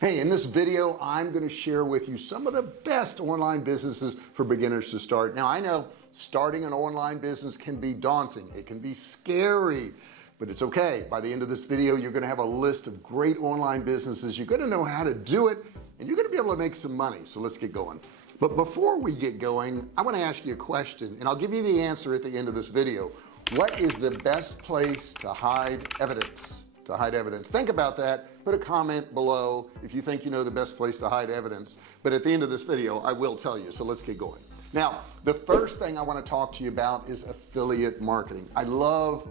Hey, in this video I'm going to share with you some of the best online businesses for beginners to start. Now I know starting an online business can be daunting, it can be scary, but it's okay. By the end of this video you're going to have a list of great online businesses. You're going to know how to do it and you're going to be able to make some money. So let's get going. But before we get going, I want to ask you a question and I'll give you the answer at the end of this video. What is the best place to hide evidence? Think about that. Put a comment below if you think you know the best place to hide evidence, but at the end of this video I will tell you. So let's get going. Now the first thing I want to talk to you about is affiliate marketing. I love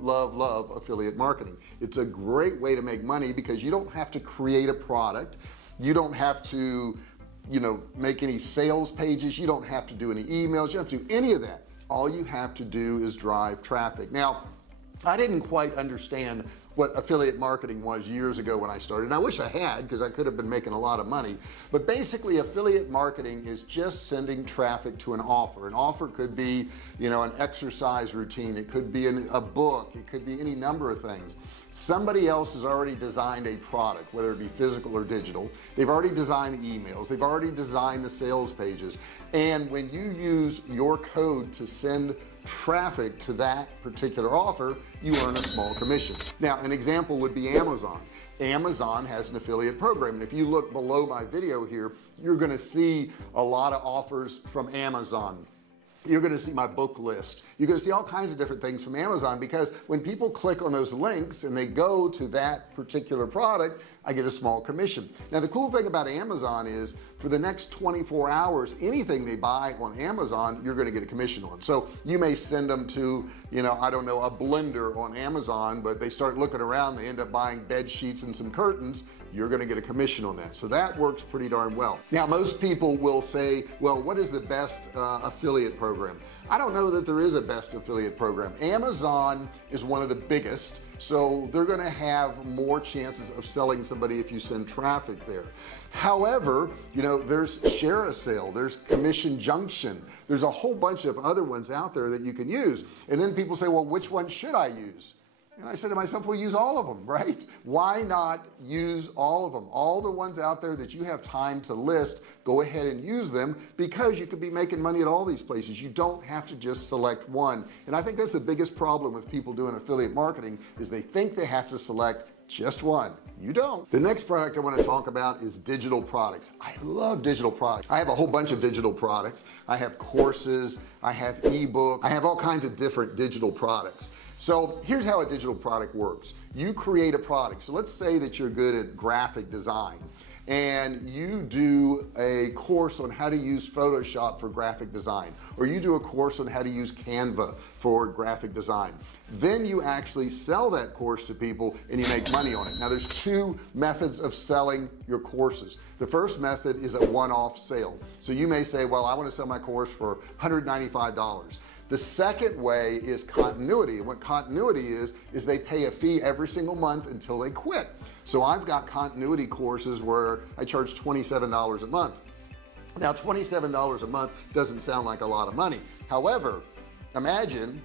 affiliate marketing. It's a great way to make money because you don't have to create a product, you don't have to make any sales pages, you don't have to do any emails, you don't have to do any of that. All you have to do is drive traffic. Now I didn't quite understand what affiliate marketing was years ago when I started, and I wish I had, because I could have been making a lot of money. But basically affiliate marketing is just sending traffic to an offer. An offer could be an exercise routine, it could be a book, it could be any number of things. Somebody else has already designed a product, whether it be physical or digital. They've already designed the emails, they've already designed the sales pages, and when you use your code to send traffic to that particular offer, you earn a small commission. Now an example would be Amazon. Amazon has an affiliate program, and if you look below my video here, you're going to see a lot of offers from Amazon. You're going to see my book list, you're going to see all kinds of different things from Amazon, because when people click on those links and they go to that particular product, I get a small commission. Now the cool thing about Amazon is for the next 24 hours, anything they buy on Amazon, you're going to get a commission on. So you may send them to I don't know, a blender on Amazon, but they start looking around, they end up buying bed sheets and some curtains, you're going to get a commission on that. So that works pretty darn well. Now most people will say, well, what is the best affiliate program? I don't know that there is a best affiliate program. Amazon is one of the biggest, so they're going to have more chances of selling somebody if you send traffic there. However, there's Share a Sale, there's Commission Junction, there's a whole bunch of other ones out there that you can use. And then people say, well, which one should I use? And I said to myself, well, use all of them, right? Why not use all of them? All the ones out there that you have time to list, go ahead and use them, because you could be making money at all these places. You don't have to just select one. And I think that's the biggest problem with people doing affiliate marketing, is they think they have to select just one. You don't. The next product I want to talk about is digital products. I love digital products. I have a whole bunch of digital products. I have courses, I have ebooks, I have all kinds of different digital products. So here's how a digital product works. You create a product. So let's say that you're good at graphic design and you do a course on how to use Photoshop for graphic design, or you do a course on how to use Canva for graphic design. Then you actually sell that course to people and you make money on it. Now there's two methods of selling your courses. The first method is a one-off sale. So you may say, well, I want to sell my course for $195. The second way is continuity, and what continuity is they pay a fee every single month until they quit. So I've got continuity courses where I charge $27 a month. Now $27 a month doesn't sound like a lot of money. However, imagine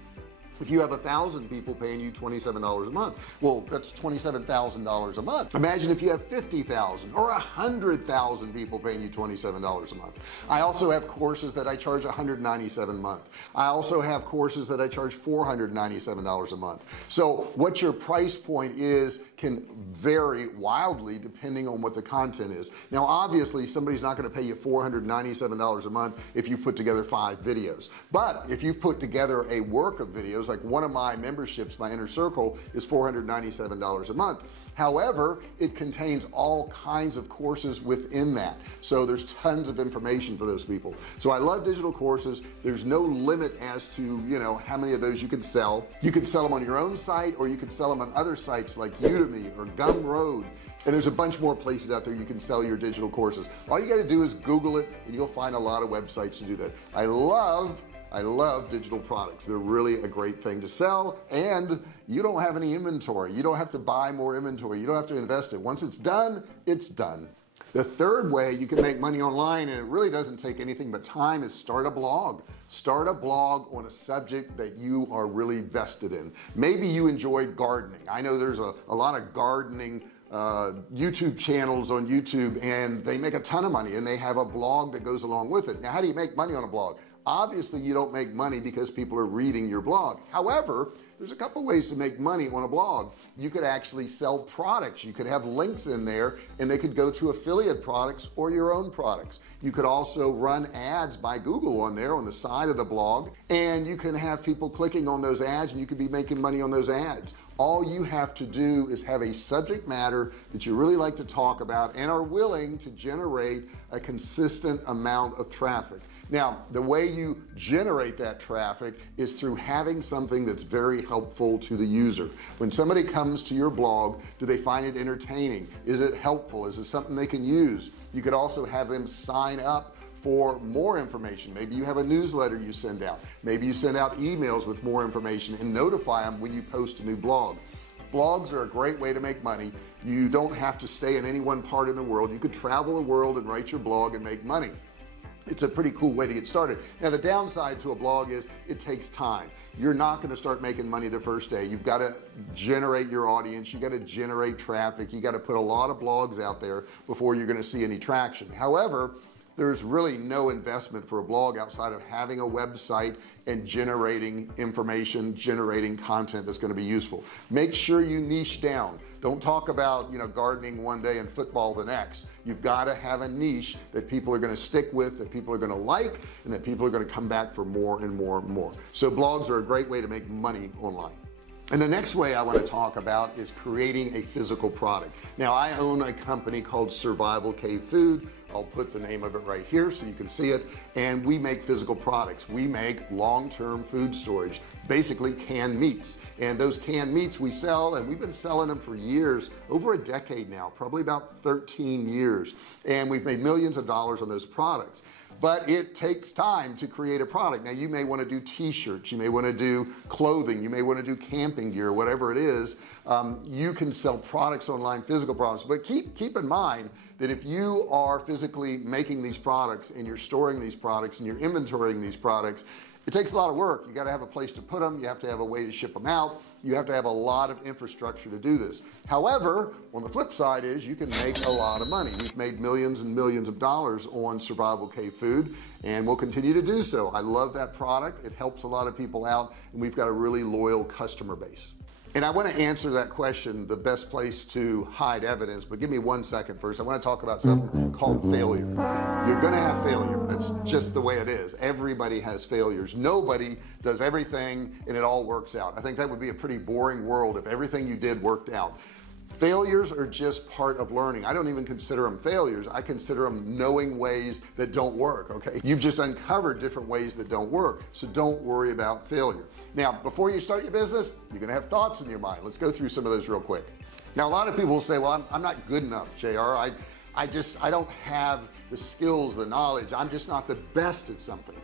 if you have 1,000 people paying you $27 a month. Well, that's $27,000 a month. Imagine if you have 50,000 or 100,000 people paying you $27 a month. I also have courses that I charge $197 a month. I also have courses that I charge $497 a month. So what your price point is can vary wildly depending on what the content is. Now obviously somebody's not going to pay you $497 a month if you put together 5 videos, but if you put together a work of videos, like one of my memberships, my inner circle, is $497 a month. However, it contains all kinds of courses within that, so there's tons of information for those people. So I love digital courses. There's no limit as to how many of those you can sell. You can sell them on your own site, or you can sell them on other sites like Udemy or Gumroad, and there's a bunch more places out there you can sell your digital courses. All you got to do is Google it and you'll find a lot of websites to do that. I love digital products. They're really a great thing to sell, and you don't have any inventory. You don't have to buy more inventory. You don't have to invest it. Once it's done, it's done. The third way you can make money online, and it really doesn't take anything but time, is start a blog. Start a blog on a subject that you are really vested in. Maybe you enjoy gardening. I know there's a lot of gardening YouTube channels on YouTube, and they make a ton of money, and they have a blog that goes along with it. Now, how do you make money on a blog? Obviously you don't make money because people are reading your blog. However, there's a couple ways to make money on a blog. You could actually sell products. You could have links in there, and they could go to affiliate products or your own products. You could also run ads by Google on there on the side of the blog, and you can have people clicking on those ads, and you could be making money on those ads. All you have to do is have a subject matter that you really like to talk about and are willing to generate a consistent amount of traffic. Now, the way you generate that traffic is through having something that's very helpful to the user. When somebody comes to your blog, do they find it entertaining? Is it helpful? Is it something they can use? You could also have them sign up for more information. Maybe you have a newsletter you send out. Maybe you send out emails with more information and notify them when you post a new blog. Blogs are a great way to make money. You don't have to stay in any one part of the world. You could travel the world and write your blog and make money. It's a pretty cool way to get started. Now, the downside to a blog is it takes time. You're not going to start making money the first day. You've got to generate your audience. You got to generate traffic. You got to put a lot of blogs out there before you're going to see any traction. However, there's really no investment for a blog outside of having a website and generating information, generating content that's going to be useful. Make sure you niche down. Don't talk about, gardening one day and football the next. You've got to have a niche that people are going to stick with, that people are going to like, and that people are going to come back for more and more and more. So blogs are a great way to make money online. And the next way I want to talk about is creating a physical product. Now, I own a company called Survivalcave Food. I'll put the name of it right here so you can see it. And we make physical products. We make long-term food storage, basically canned meats. And those canned meats we sell, and we've been selling them for years, over a decade now, probably about 13 years. And we've made millions of dollars on those products. But it takes time to create a product. Now, you may want to do t-shirts, you may want to do clothing, you may want to do camping gear, whatever it is. You can sell products online, physical products, but keep in mind that if you are physically making these products and you're storing these products and you're inventorying these products, it takes a lot of work. You got to have a place to put them. You have to have a way to ship them out. You have to have a lot of infrastructure to do this. However, on the flip side is you can make a lot of money. We've made millions and millions of dollars on Survivalcave Food, and we'll continue to do so. I love that product. It helps a lot of people out, and we've got a really loyal customer base. And I want to answer that question, the best place to hide evidence, but give me 1 second first. I want to talk about something called failure. You're going to have failure. That's just the way it is. Everybody has failures. Nobody does everything and it all works out. I think that would be a pretty boring world if everything you did worked out. Failures are just part of learning. I don't even consider them failures. I consider them knowing ways that don't work. Okay, you've just uncovered different ways that don't work, so don't worry about failure. Now, before you start your business, you're gonna have thoughts in your mind. Let's go through some of those real quick. Now, a lot of people will say, well, I'm not good enough, JR. I don't have the skills, the knowledge. I'm just not the best at something.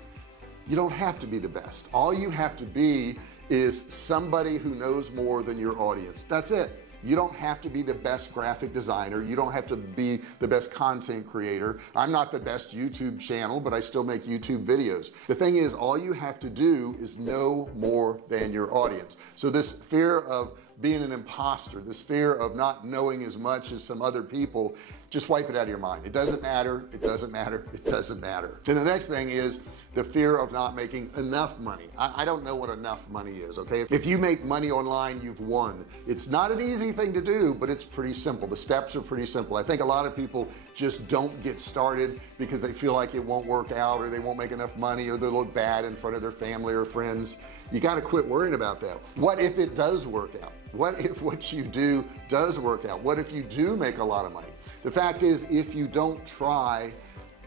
You don't have to be the best. All you have to be is somebody who knows more than your audience. That's it. You don't have to be the best graphic designer. You don't have to be the best content creator. I'm not the best YouTube channel, but I still make YouTube videos. The thing is, all you have to do is know more than your audience. So this fear of being an imposter, this fear of not knowing as much as some other people, just wipe it out of your mind. It doesn't matter. It doesn't matter. It doesn't matter. And the next thing is the fear of not making enough money. I don't know what enough money is. Okay, if you make money online, you've won. It's not an easy thing to do, but it's pretty simple. The steps are pretty simple. I think a lot of people just don't get started because they feel like it won't work out, or they won't make enough money, or they'll look bad in front of their family or friends. You got to quit worrying about that. What if it does work out? What if what you do does work out? What if you do make a lot of money? The fact is, if you don't try,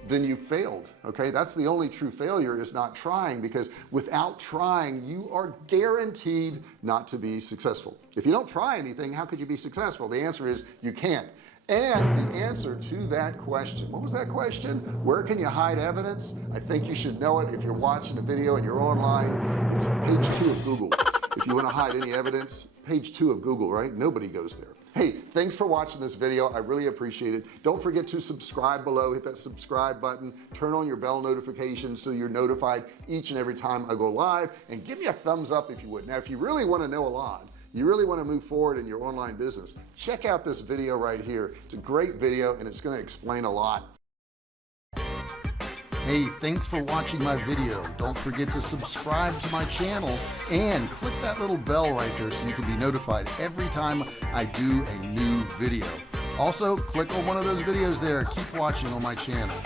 then you failed. Okay, that's the only true failure, is not trying, because without trying, you are guaranteed not to be successful. If you don't try anything, how could you be successful? The answer is you can't. And the answer to that question, what was that question? Where can you hide evidence? I think you should know it if you're watching the video and you're online. It's page 2 of Google. If you want to hide any evidence, page 2 of Google, right? Nobody goes there. Hey, thanks for watching this video. I really appreciate it. Don't forget to subscribe below. Hit that subscribe button. Turn on your bell notifications so you're notified each and every time I go live. And give me a thumbs up if you would. Now, if you really want to know a lot, you really want to move forward in your online business, check out this video right here. It's a great video and it's going to explain a lot. Hey, thanks for watching my video. Don't forget to subscribe to my channel and click that little bell right there so you can be notified every time I do a new video. Also, click on one of those videos there. Keep watching on my channel.